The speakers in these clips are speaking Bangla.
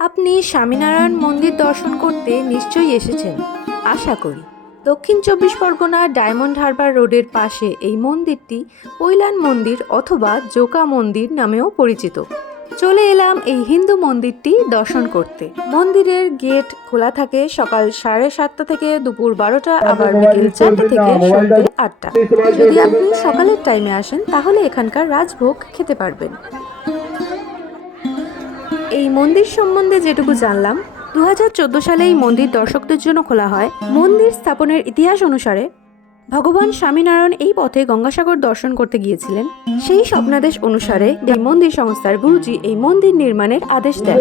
আপনি স্বামীনারায়ণ মন্দির দর্শন করতে নিশ্চয়ই এসেছেন আশা করি। দক্ষিণ চব্বিশ পরগনার ডায়মন্ড হারবার রোডের পাশে এই মন্দিরটি পৈলান মন্দির অথবা জোকা মন্দির নামেও পরিচিত। চলে এলাম এই হিন্দু মন্দিরটি দর্শন করতে। মন্দিরের গেট খোলা থাকে সকাল 7:30 থেকে দুপুর 12টা, আবার বিকেল 4টে থেকে সন্ধ্যে 8টা। যদি আপনি সকালের টাইমে আসেন তাহলে এখানকার রাজভোগ খেতে পারবেন। এই মন্দির সম্বন্ধে যেটুকু জানলাম, 2014 সালে এই মন্দির দর্শকদের জন্য খোলা হয়। মন্দির স্থাপনের ইতিহাস অনুসারে ভগবান স্বামীনারায়ণ এই পথে গঙ্গাসাগর দর্শন করতে গিয়েছিলেন। সেই স্বপ্নাদেশ অনুসারে এই মন্দির সংস্থার গুরুজি এই মন্দির নির্মাণের আদেশ দেন।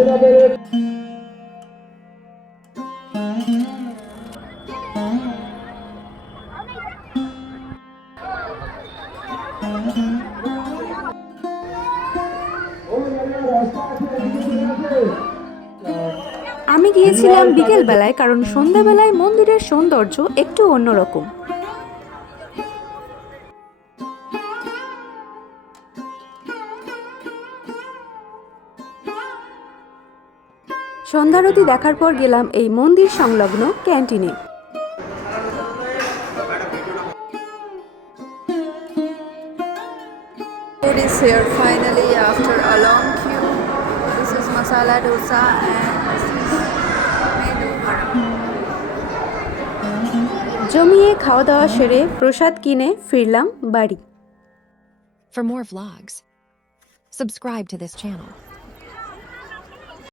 আমি গিয়েছিলাম বিকেল বেলায়, কারণ সন্ধ্যাবেলায় মন্দিরের সৌন্দর্য একটু অন্যরকম। সন্ধ্যারতি দেখার পর গেলাম এই মন্দির সংলগ্ন ক্যান্টিনে। Food is here finally after a long queue. This is masala dosa and this is medu vada. জমিয়ে খাওয়া দাওয়া সেরে প্রসাদ কিনে ফিরলাম বাড়ি। For more vlogs, subscribe to this channel.